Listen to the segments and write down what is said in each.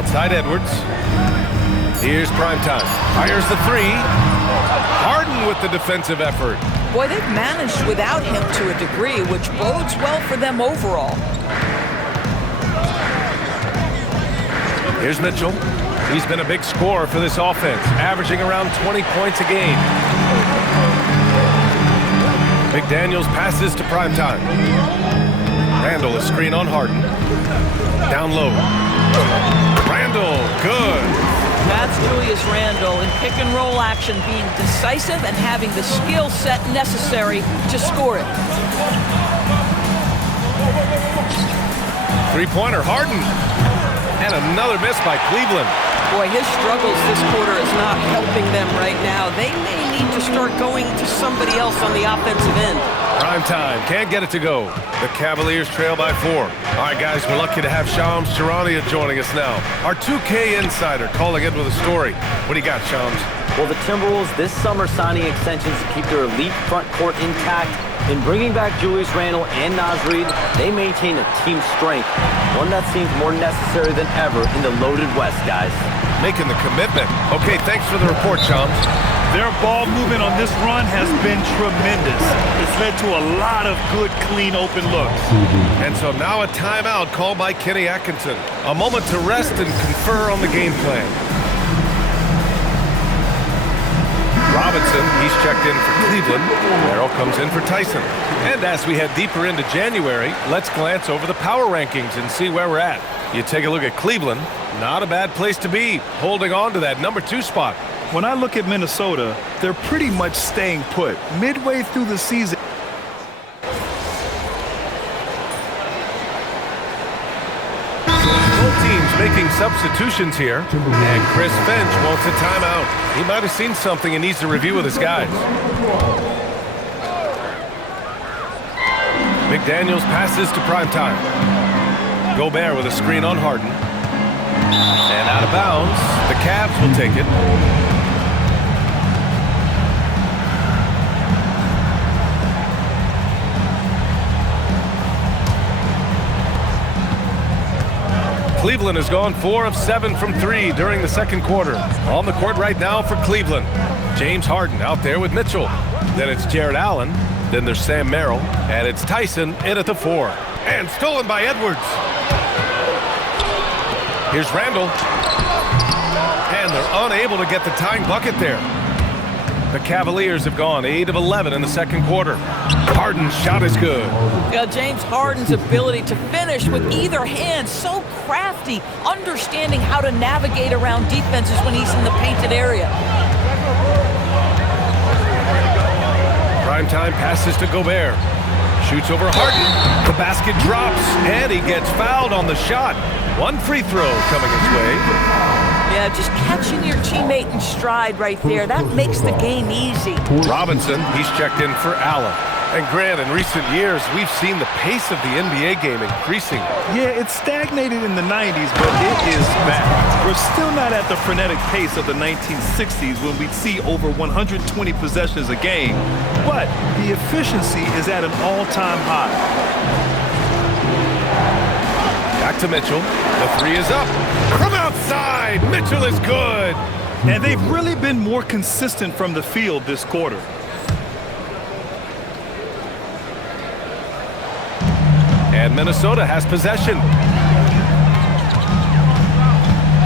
Outside Edwards. Here's Primetime. Fires the three. Harden with the defensive effort. Boy, they've managed without him to a degree, which bodes well for them overall. Here's Mitchell. He's been a big scorer for this offense, averaging around 20 points a game. McDaniels passes to Primetime. Randall is screen on Harden. Down low. Randall, good. That's Julius Randle in pick-and-roll action, being decisive and having the skill set necessary to score it. Three-pointer, Harden. And another miss by Cleveland. Boy, his struggles this quarter is not helping them right now. They may need to start going to somebody else on the offensive end. Primetime, can't get it to go. The Cavaliers trail by 4. All right, guys, we're lucky to have Shams Charania joining us now. Our 2K insider calling in with a story. What do you got, Shams? Well, the Timberwolves this summer signing extensions to keep their elite front court intact. In bringing back Julius Randle and Naz Reid, they maintain a team strength, one that seems more necessary than ever in the loaded West, guys. Making the commitment. Okay, thanks for the report, Shams. Their ball movement on this run has been tremendous. It's led to a lot of good, clean, open looks. And so now a timeout called by Kenny Atkinson. A moment to rest and confer on the game plan. Robinson, he's checked in for Cleveland. Merrill comes in for Tyson. And as we head deeper into January, let's glance over the power rankings and see where we're at. You take a look at Cleveland, not a bad place to be, holding on to that #2 spot. When I look at Minnesota, they're pretty much staying put. Midway through the season, both teams making substitutions here. And Chris Finch wants a timeout. He might have seen something and needs to review with his guys. McDaniels passes to Primetime. Gobert with a screen on Harden. And out of bounds. The Cavs will take it. Cleveland has gone 4 of 7 from 3 during the second quarter. On the court right now for Cleveland. James Harden out there with Mitchell. Then it's Jarrett Allen. Then there's Sam Merrill. And it's Tyson in at the 4. And stolen by Edwards. Here's Randall. And they're unable to get the tying bucket there. The Cavaliers have gone 8 of 11 in the second quarter. Harden's shot is good. Yeah, James Harden's ability to finish with either hand, so crafty, understanding how to navigate around defenses when he's in the painted area. Primetime passes to Gobert. Shoots over Harden. The basket drops, and he gets fouled on the shot. One free throw coming his way. Yeah, just catching your teammate in stride right there. That makes the game easy. Robinson, he's checked in for Allen. And Grant, in recent years, we've seen the pace of the NBA game increasing. yeah, it stagnated in the 90s, but it is back. We're still not at the frenetic pace of the 1960s when we'd see over 120 possessions a game, but the efficiency is at an all-time high. Back to Mitchell. The 3 is up. From outside, Mitchell is good. And they've really been more consistent from the field this quarter. And Minnesota has possession.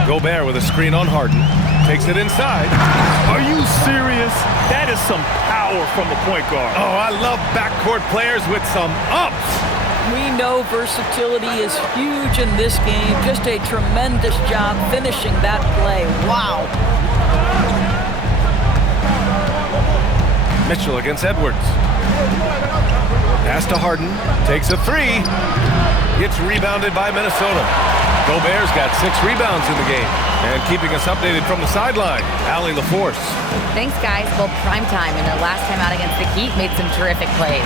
Gobert with a screen on Harden. Takes it inside. Are you serious? That is some power from a point guard. Oh, I love backcourt players with some ups. We know versatility is huge in this game. Just a tremendous job finishing that play. Wow. Mitchell against Edwards. Pass to Harden. Takes a 3. Gets rebounded by Minnesota. Gobert's got 6 rebounds in the game. And keeping us updated from the sideline, Allie LaForce. Thanks, guys. Well, Primetime in their last time out against the Heat made some terrific plays.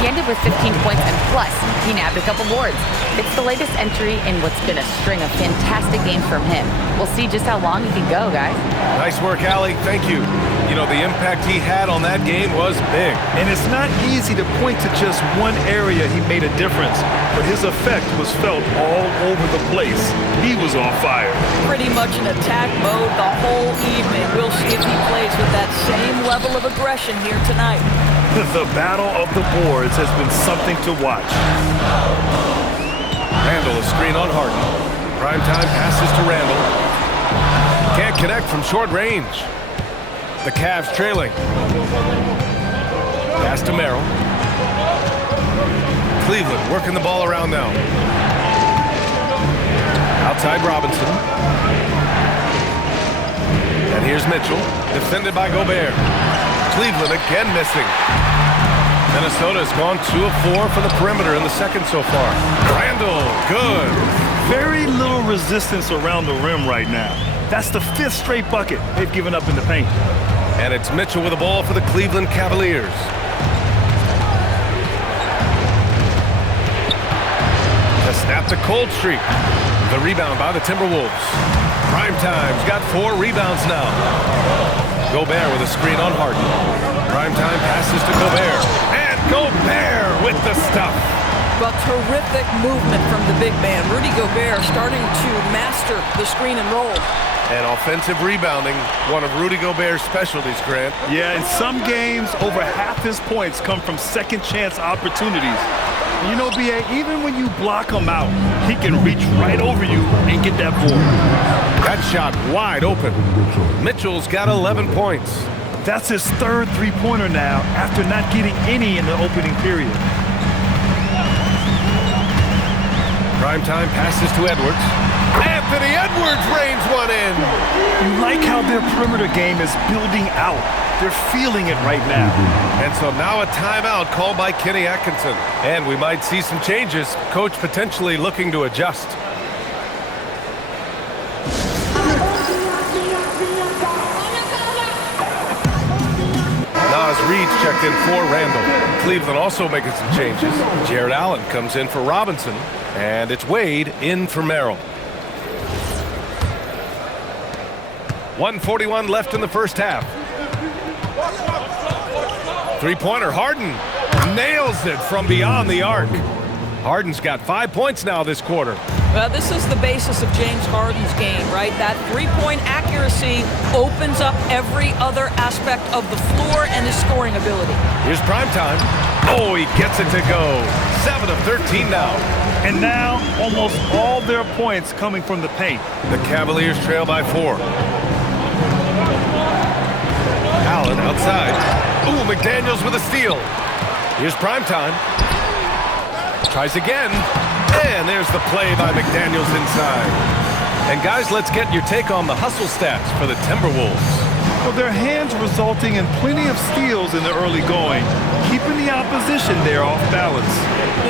He ended with 15 points, and plus, he nabbed a couple boards. It's the latest entry in what's been a string of fantastic games from him. We'll see just how long he can go, guys. Nice work, Allie. Thank you. You know, the impact he had on that game was big. And it's not easy to point to just one area he made a difference, but his effect was felt all over the place. He was on fire. pretty much in attack mode the whole evening. We'll see if he plays with that same level of aggression here tonight. The battle of the boards has been something to watch. Randall, a screen on Harden. Primetime passes to Randall. Can't connect from short range. The Cavs trailing. Pass to Merrill. Cleveland working the ball around now. Outside Robinson. And here's Mitchell, defended by Gobert. Cleveland again missing. Minnesota's gone 2 of 4 from the perimeter in the second so far. Randall, good. Very little resistance around the rim right now. That's the 5th straight bucket they've given up in the paint. And it's Mitchell with the ball for the Cleveland Cavaliers. To snap the cold streak. The rebound by the Timberwolves. Primetime's got 4 rebounds now. Gobert with a screen on Harden. Primetime passes to Gobert. And Gobert with the stuff. But terrific movement from the big man. Rudy Gobert starting to master the screen and roll. And offensive rebounding, one of Rudy Gobert's specialties, Grant. Yeah, in some games, over half his points come from second chance opportunities. You know, B.A., even when you block him out, he can reach right over you and get that board. That shot wide open. Mitchell's got 11 points. That's his 3rd three-pointer now after not getting any in the opening period. Primetime passes to Edwards. Anthony Edwards rains one in. You like how their perimeter game is building out. They're feeling it right now. And so now a timeout called by Kenny Atkinson. And we might see some changes. Coach potentially looking to adjust. Naz Reid's checked in for Randall. Cleveland also making some changes. Jared Allen comes in for Robinson. And it's Wade in for Merrill. 1:41 left in the first half. Three-pointer, Harden nails it from beyond the arc. Harden's got 5 points now this quarter. Well, this is the basis of James Harden's game, right? That three-point accuracy opens up every other aspect of the floor and his scoring ability. Here's Primetime. Oh, he gets it to go. 7 of 13 now. And now, almost all their points coming from the paint. The Cavaliers trail by 4. Allen outside. Ooh, McDaniels with a steal. Here's Primetime. Tries again. And there's the play by McDaniels inside. And guys, let's get your take on the hustle stats for the Timberwolves. Well, their hands resulting in plenty of steals in the early going, keeping the opposition there off balance.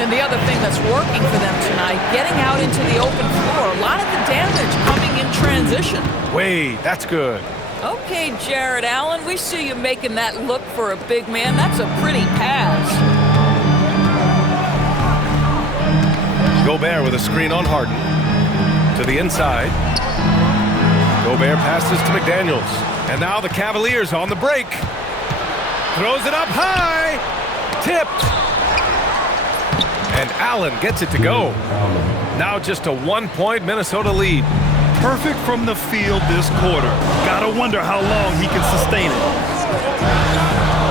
And the other thing that's working for them tonight, getting out into the open floor. A lot of the damage coming in transition. Wade, that's good. Okay, Jared Allen, we see you making that look for a big man. That's a pretty pass. Gobert with a screen on Harden. To the inside. Gobert passes to McDaniels. And now the Cavaliers on the break. Throws it up high. Tipped. And Allen gets it to go. Now just a 1-point Minnesota lead. Perfect from the field this quarter. Gotta wonder how long he can sustain it.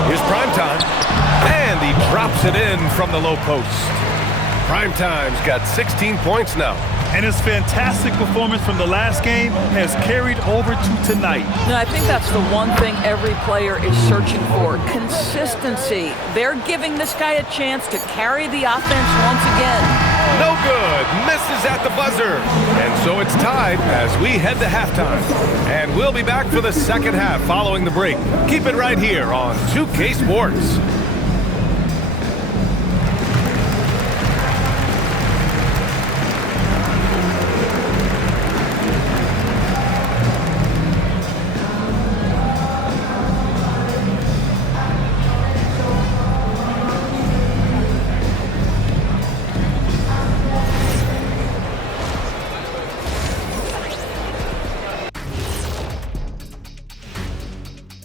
Here's Primetime. And he drops it in from the low post. Primetime's got 16 points now. And his fantastic performance from the last game has carried over to tonight. No, I think that's the one thing every player is searching for. Consistency. They're giving this guy a chance to carry the offense once again. No good. Misses at the buzzer. And so it's tied as we head to halftime. And we'll be back for the second half following the break. Keep it right here on 2K Sports.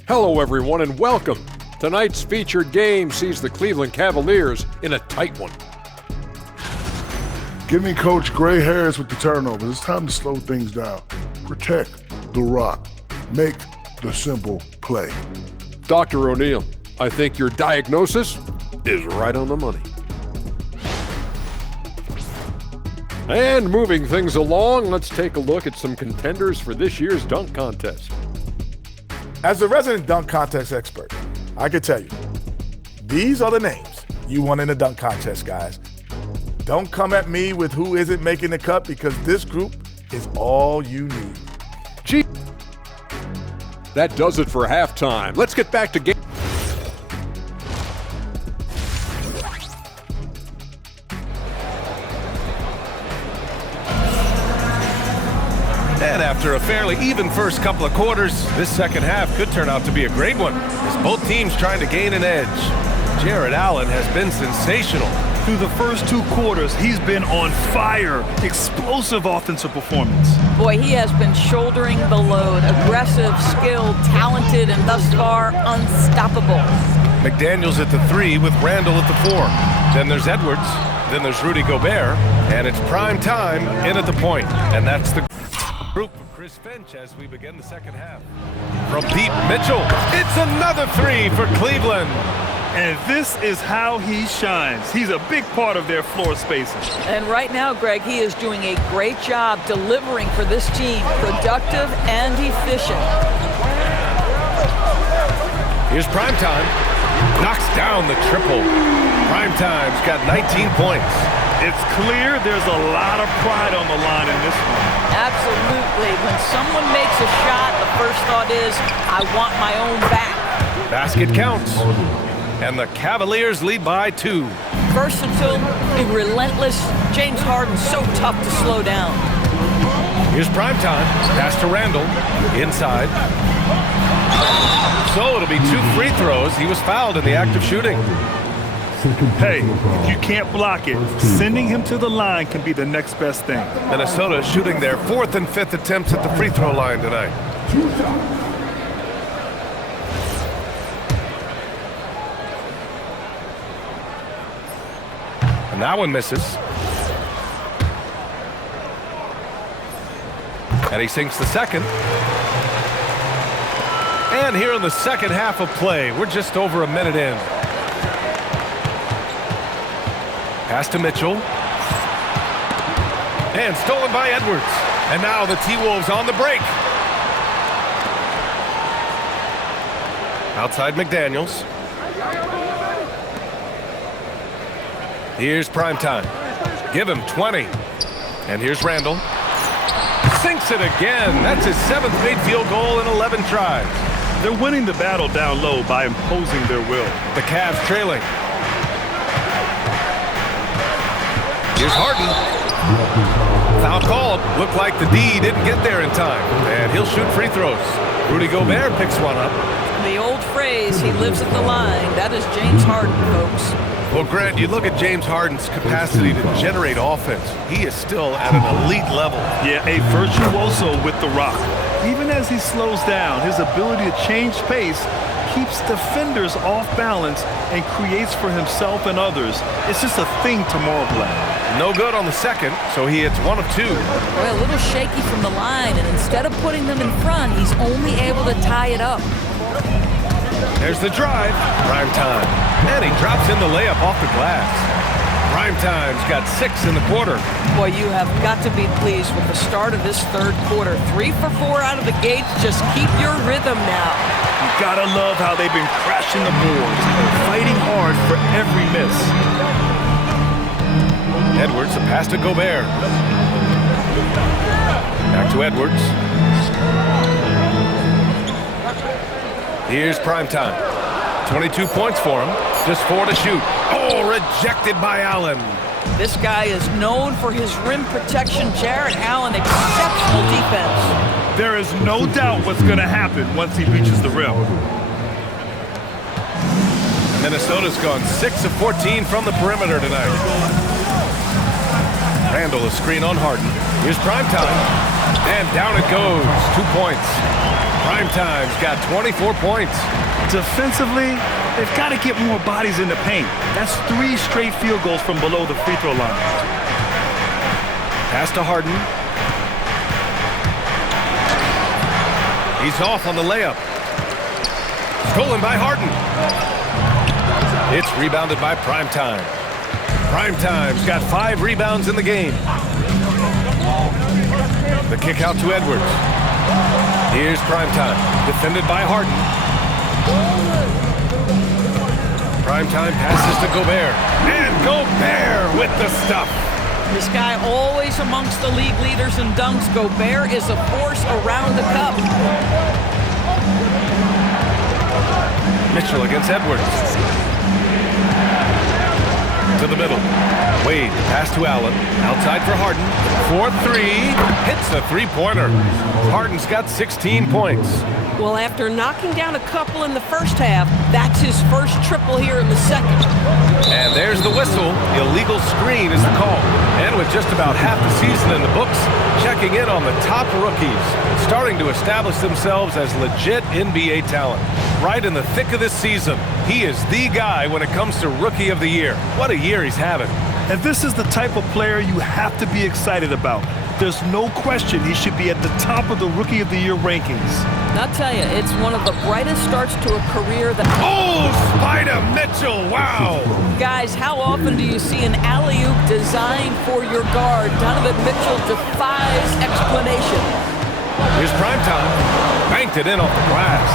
Hello, everyone, and welcome. Tonight's featured game sees the Cleveland Cavaliers in a tight one. Give me Coach gray hairs with the turnovers. It's time to slow things down. Protect the rock. Make the simple play. Dr. O'Neal, I think your diagnosis is right on the money. And moving things along, let's take a look at some contenders for this year's dunk contest. As a resident dunk contest expert, I can tell you, these are the names you want in the dunk contest, guys. Don't come at me with who isn't making the cut, because this group is all you need. Gee, that does it for halftime. Let's get back to game. And after a fairly even first couple of quarters, this second half could turn out to be a great one, as both teams trying to gain an edge. Jared Allen has been sensational. Through the first 2 quarters, he's been on fire. Explosive offensive performance. Boy, he has been shouldering the load. Aggressive, skilled, talented, and thus far unstoppable. McDaniels at the 3 with Randall at the 4. Then there's Edwards. Then there's Rudy Gobert. And it's prime time in at the point. And that's the group of Chris Finch as we begin the second half. From Pete Mitchell, it's another 3 for Cleveland. And this is how he shines. He's a big part of their floor spacing. And right now, Greg, he is doing a great job delivering for this team, productive and efficient. Here's Primetime. Knocks down the triple. Primetime's got 19 points. It's clear there's a lot of pride on the line in this one. Absolutely. When someone makes a shot, the first thought is, I want my own back. Basket counts. And the Cavaliers lead by 2. Versatile, relentless. James Harden so tough to slow down. Here's Primetime. Pass to Randall. Inside. So it'll be 2 free throws. He was fouled in the act of shooting. Hey, if you can't block it, sending him to the line can be the next best thing. Minnesota shooting their 4th and 5th attempts at the free throw line tonight. And that one misses. And he sinks the second. And here in the second half of play, we're just over a minute in. Pass to Mitchell. And stolen by Edwards. And now the T-Wolves on the break. Outside McDaniels. Here's Primetime. Give him 20. And here's Randall. Sinks it again. That's his 7th made field goal in 11 tries. They're winning the battle down low by imposing their will. The Cavs trailing. Here's Harden. Foul called. Looked like the D didn't get there in time. And he'll shoot free throws. Rudy Gobert picks one up. The old phrase, he lives at the line. That is James Harden, folks. Well, Grant, you look at James Harden's capacity to generate offense. He is still at an elite level. Yeah, a virtuoso with the rock. Even as he slows down, his ability to change pace keeps defenders off balance and creates for himself and others. It's just a thing to marvel at. No good on the second, so he hits 1 of 2. Boy, a little shaky from the line, and instead of putting them in front, he's only able to tie it up. There's the drive. Primetime. And he drops in the layup off the glass. Primetime's got 6 in the quarter. Boy, you have got to be pleased with the start of this third quarter. 3 for 4 out of the gates. Just keep your rhythm now. You gotta love how they've been crashing the boards, fighting hard for every miss. Edwards, a pass to Gobert. Back to Edwards. Here's Primetime. 22 points for him. Just 4 to shoot. Oh, rejected by Allen. This guy is known for his rim protection. Jared Allen, exceptional defense. There is no doubt what's going to happen once he reaches the rim. Minnesota's gone 6 of 14 from the perimeter tonight. Randall, a screen on Harden. Here's Primetime. And down it goes. 2 points. Primetime's got 24 points. Defensively, they've got to get more bodies in the paint. That's 3 straight field goals from below the free throw line. Pass to Harden. He's off on the layup. Stolen by Harden. It's rebounded by Primetime. Primetime's got 5 rebounds in the game. The kick out to Edwards. Here's Primetime, defended by Harden. Primetime passes to Gobert. And Gobert with the stuff. This guy always amongst the league leaders in dunks. Gobert is a force around the cup. Mitchell against Edwards. To the middle. Wade, pass to Allen. Outside for Harden. 4-3. Hits a three-pointer. Harden's got 16 points. Well, after knocking down a couple in the first half, that's his first triple here in the second. And there's the whistle. Illegal screen is the call. And with just about half the season in the books, checking in on the top rookies, starting to establish themselves as legit NBA talent. Right in the thick of this season, he is the guy when it comes to Rookie of the Year. What a year he's having. And this is the type of player you have to be excited about. There's no question he should be at the top of the Rookie of the Year rankings. I'll tell you, it's one of the brightest starts to a career that... Oh, Spider Mitchell, wow! Guys, how often do you see an alley-oop designed for your guard? Donovan Mitchell defies explanation. Here's Primetime. Banked it in off the glass.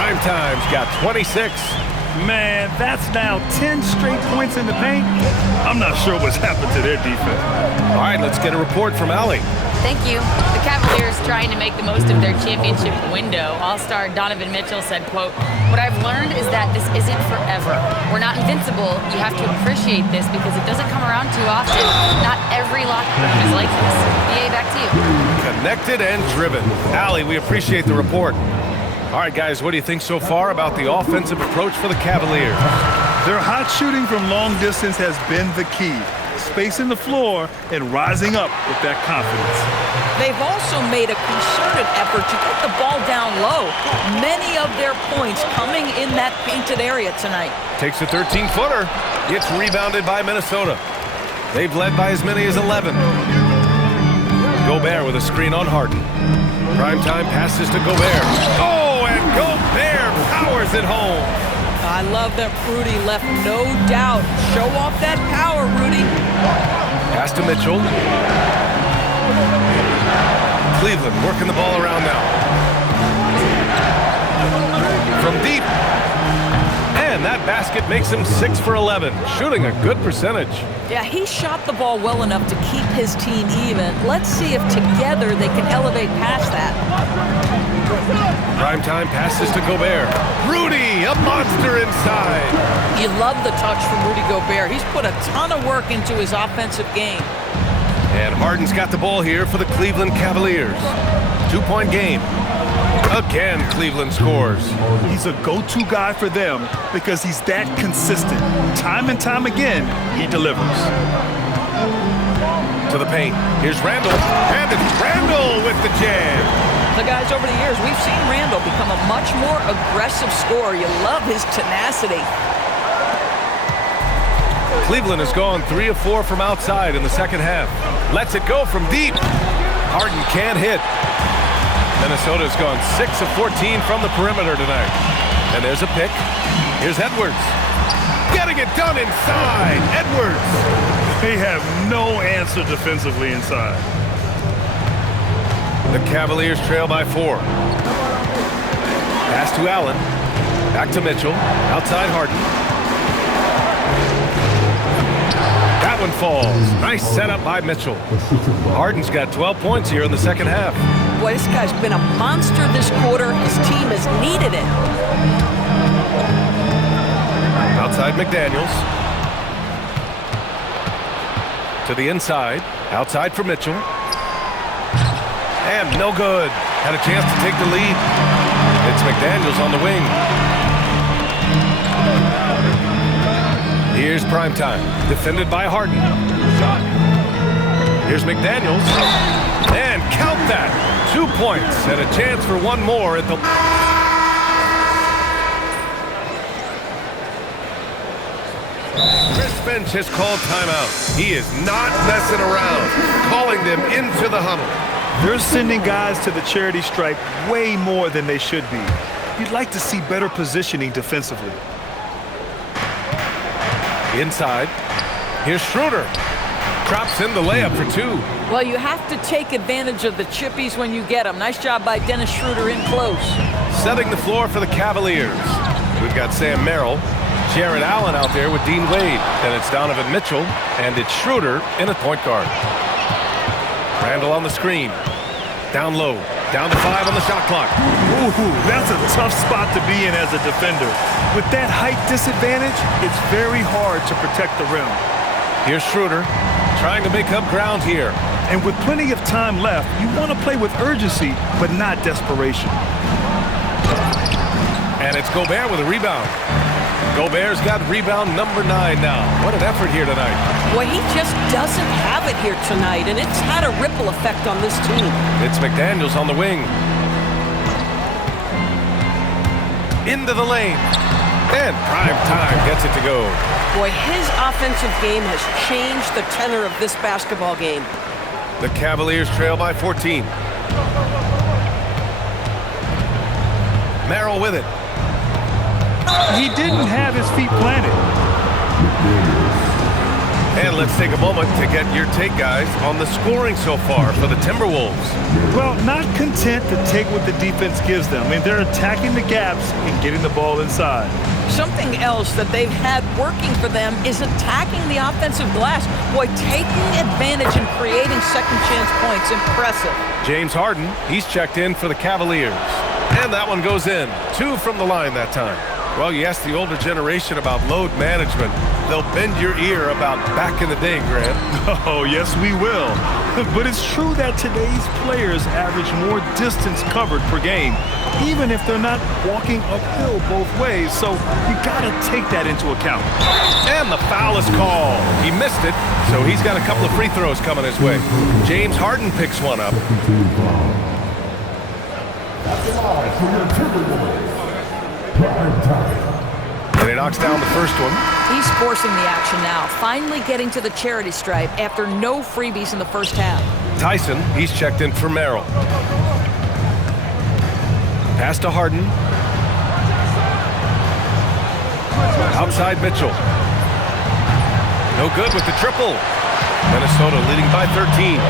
Primetime's got 26. Man, that's now 10 straight points in the paint. I'm not sure what's happened to their defense. All right, let's get a report from Allie. Thank you. The Cavaliers trying to make the most of their championship window. All-star Donovan Mitchell said, quote, "What I've learned is that this isn't forever. We're not invincible. You have to appreciate this because it doesn't come around too often. Not every locker room is like this." BA, back to you. Connected and driven. Allie, we appreciate the report. All right, guys, what do you think so far about the offensive approach for the Cavaliers? Their hot shooting from long distance has been the key. Spacing the floor and rising up with that confidence. They've also made a concerted effort to get the ball down low. Many of their points coming in that painted area tonight. Takes a 13-footer. It's rebounded by Minnesota. They've led by as many as 11. Gobert with a screen on Harden. Primetime passes to Gobert. Oh, and Gobert powers it home. I love that Rudy left no doubt. Show off that power, Rudy. Pass to Mitchell. Cleveland working the ball around now. From deep. And that basket makes him 6 for 11, shooting a good percentage. Yeah, he shot the ball well enough to keep his team even. Let's see if together they can elevate past that. Primetime passes to Gobert. Rudy, a monster inside. You love the touch from Rudy Gobert. He's put a ton of work into his offensive game. And Harden's got the ball here for the Cleveland Cavaliers. 2-point game. Again, Cleveland scores. He's a go-to guy for them because he's that consistent. Time and time again, he delivers. To the paint. Here's Randall. And it's Randall with the jam. The guys, over the years, we've seen Randall become a much more aggressive scorer. You love his tenacity. Cleveland has gone 3 of 4 from outside in the second half. Lets it go from deep. Harden can't hit. Minnesota's gone 6 of 14 from the perimeter tonight. And there's a pick. Here's Edwards. Getting it done inside. Edwards. They have no answer defensively inside. The Cavaliers trail by 4. Pass to Allen. Back to Mitchell. Outside Harden. That one falls. Nice setup by Mitchell. Harden's got 12 points here in the second half. Boy, this guy's been a monster this quarter. His team has needed it. Outside McDaniels. To the inside. Outside for Mitchell. And no good. Had a chance to take the lead. It's McDaniels on the wing. Here's Primetime. Defended by Harden. Here's McDaniels. And count that. 2 points and a chance for one more at the... Chris Finch has called timeout. He is not messing around. Calling them into the huddle. They're sending guys to the charity stripe way more than they should be. You'd like to see better positioning defensively. Inside. Here's Schroeder. Drops in the layup for two. Well, you have to take advantage of the chippies when you get them. Nice job by Dennis Schroeder in close. Setting the floor for the Cavaliers. We've got Sam Merrill, Jared Allen out there with Dean Wade. Then it's Donovan Mitchell, and it's Schroeder in at point guard. Randall on the screen. Down low. Down to 5 on the shot clock. Ooh, that's a tough spot to be in as a defender. With that height disadvantage, it's very hard to protect the rim. Here's Schroeder trying to make up ground here. And with plenty of time left, you want to play with urgency, but not desperation. And it's Gobert with a rebound. Gobert's got rebound number 9 now. What an effort here tonight. Boy, he just doesn't have it here tonight, and it's had a ripple effect on this team. It's McDaniels on the wing. Into the lane. And Prime Time gets it to go. Boy, his offensive game has changed the tenor of this basketball game. The Cavaliers trail by 14. Merrill with it. He didn't have his feet planted. And let's take a moment to get your take, guys, on the scoring so far for the Timberwolves. Well, not content to take what the defense gives them. I mean, they're attacking the gaps and getting the ball inside. Something else that they've had working for them is attacking the offensive glass. Boy, taking advantage and creating second chance points. Impressive. James Harden, he's checked in for the Cavaliers. And that one goes in. 2 from the line that time. Well, you ask the older generation about load management, they'll bend your ear about back in the day, Grant. Oh, yes, we will. But it's true that today's players average more distance covered per game, even if they're not walking uphill both ways. So you got to take that into account. And the foul is called. He missed it, so he's got a couple of free throws coming his way. James Harden picks one up. And he knocks down the first one. He's forcing the action now, finally getting to the charity stripe after no freebies in the first half. Tyson, he's checked in for Merrill. Pass to Harden. Outside Mitchell. No good with the triple. Minnesota leading by 13.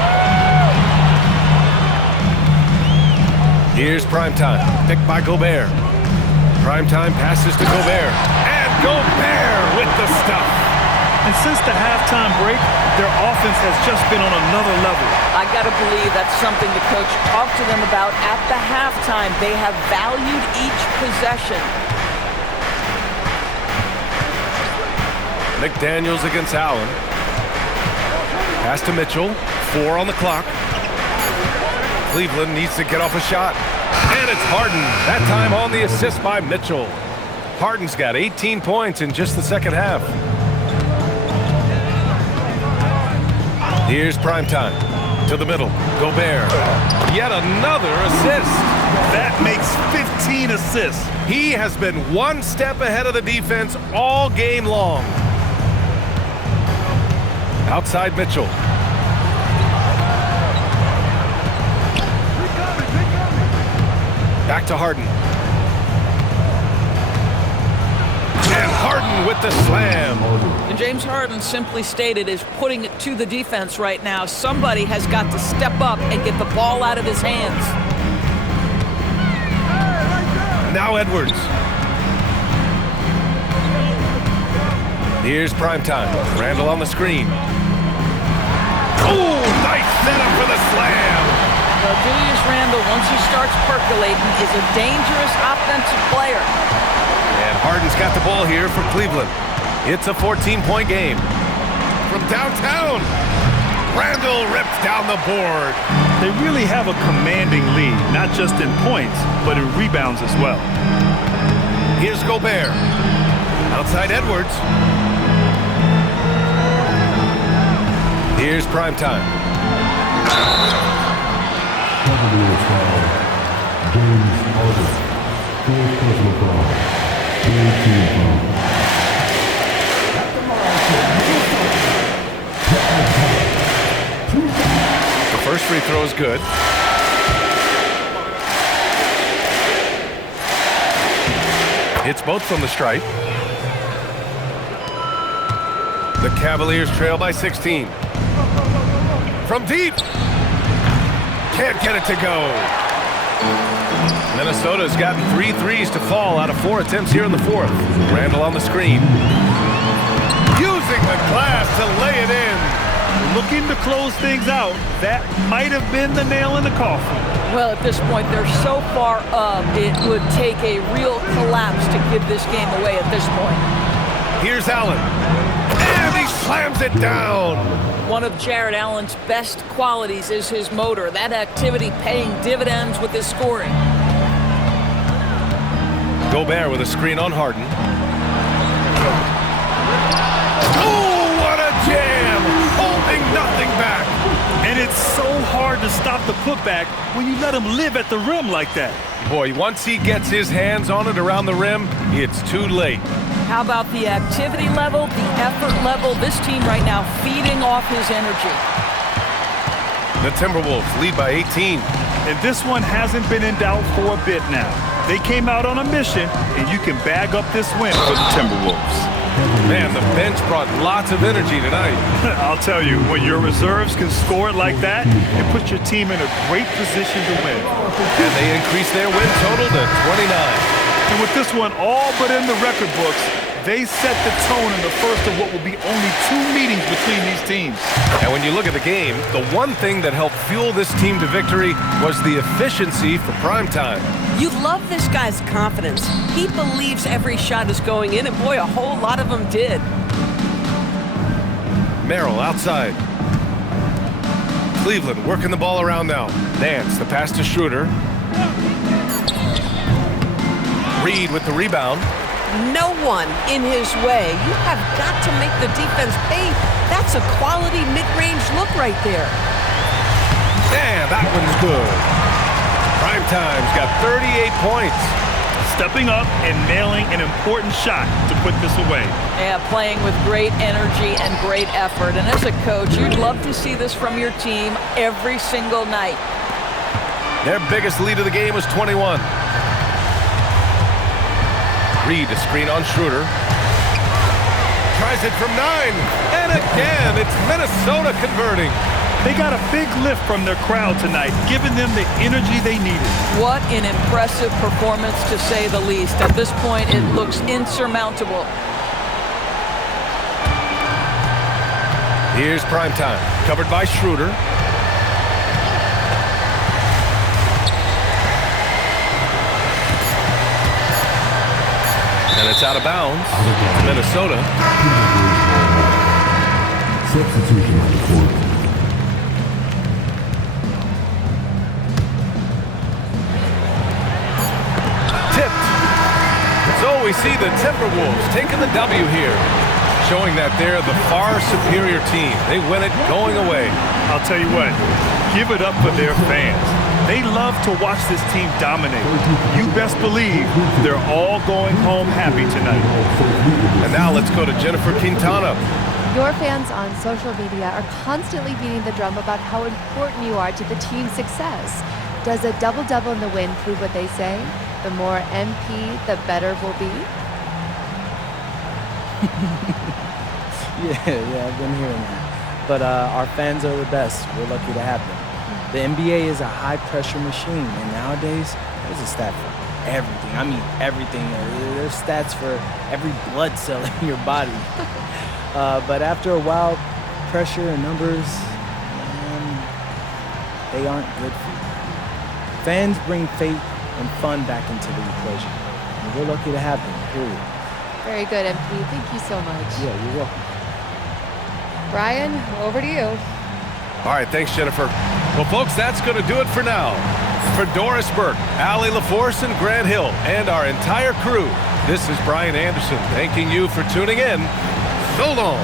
Here's Primetime, picked by Gobert. Primetime passes to Gobert. And Gobert with the stuff. And since the halftime break, their offense has just been on another level. I got to believe that's something the coach talked to them about at the halftime. They have valued each possession. McDaniels against Allen. Pass to Mitchell. 4 on the clock. Cleveland needs to get off a shot. And it's Harden. That time on the assist by Mitchell. Harden's got 18 points in just the second half. Here's Primetime. To the middle. Gobert. Yet another assist. That makes 15 assists. He has been one step ahead of the defense all game long. Outside Mitchell. Back to Harden. And Harden with the slam. And James Harden, simply stated, is putting it to the defense right now. Somebody has got to step up and get the ball out of his hands. Now Edwards. Here's Primetime. Randall on the screen. Oh, nice setup for the slam. Well, Julius Randle, once he starts percolating, is a dangerous offensive player. And Harden's got the ball here for Cleveland. It's a 14-point game. From downtown, Randle rips down the board. They really have a commanding lead, not just in points, but in rebounds as well. Here's Gobert. Outside Edwards. Here's Primetime. James Harden. 4 personal foul. 4 team foul. The first free throw is good. Hits both from the stripe. The Cavaliers trail by 16. From deep. Can't get it to go. Minnesota's gotten 3 threes to fall out of 4 attempts here in the fourth. Randall on the screen. Using the glass to lay it in. Looking to close things out. That might have been the nail in the coffin. Well, at this point, they're so far up, it would take a real collapse to give this game away at this point. Here's Allen. And he slams it down. One of Jared Allen's best qualities is his motor. That activity paying dividends with his scoring. Gobert with a screen on Harden. Oh, what a jam! Holding nothing back. And it's so hard to stop the putback when you let him live at the rim like that. Boy, once he gets his hands on it around the rim, it's too late. How about the activity level, the effort level? This team right now feeding off his energy. The Timberwolves lead by 18. And this one hasn't been in doubt for a bit now. They came out on a mission, and you can bag up this win for the Timberwolves. Man, the bench brought lots of energy tonight. I'll tell you, when your reserves can score it like that, it puts your team in a great position to win. And they increase their win total to 29. And with this one all but in the record books, they set the tone in the first of what will be only 2 meetings between these teams. And when you look at the game, the one thing that helped fuel this team to victory was the efficiency for primetime. You love this guy's confidence. He believes every shot is going in, and boy, a whole lot of them did. Merrill outside. Cleveland working the ball around now. Nance, the pass to Schroeder. Reed with the rebound. No one in his way. You have got to make the defense pay. That's a quality mid-range look right there. Yeah, that one's good. Primetime's got 38 points. Stepping up and nailing an important shot to put this away. Yeah, playing with great energy and great effort. And as a coach, you'd love to see this from your team every single night. Their biggest lead of the game was 21. Reed, a screen on Schroeder. Tries it from 9. And again, it's Minnesota converting. They got a big lift from their crowd tonight, giving them the energy they needed. What an impressive performance, to say the least. At this point, it looks insurmountable. Here's primetime, covered by Schroeder. And it's out of bounds to Minnesota. Substitution on the court. Tipped. So we see the Timberwolves taking the W here, showing that they're the far superior team. They win it going away. I'll tell you what, give it up for their fans. They love to watch this team dominate. You best believe they're all going home happy tonight. And now let's go to Jennifer Quintana. Your fans on social media are constantly beating the drum about how important you are to the team's success. Does a double-double in the win prove what they say? The more MP, the better will be? Yeah, I've been hearing that. But our fans are the best. We're lucky to have them. The NBA is a high-pressure machine, and nowadays, there's a stat for everything. I mean, everything. There's stats for every blood cell in your body. But after a while, pressure and numbers, they aren't good for you. Fans bring faith and fun back into the equation. And we're lucky to have them, period. Very good, MP. Thank you so much. Yeah, you're welcome. Brian, over to you. All right, thanks, Jennifer. Well, folks, that's going to do it for now. For Doris Burke, Allie LaForce, and Grant Hill, and our entire crew, this is Brian Anderson thanking you for tuning in. So long.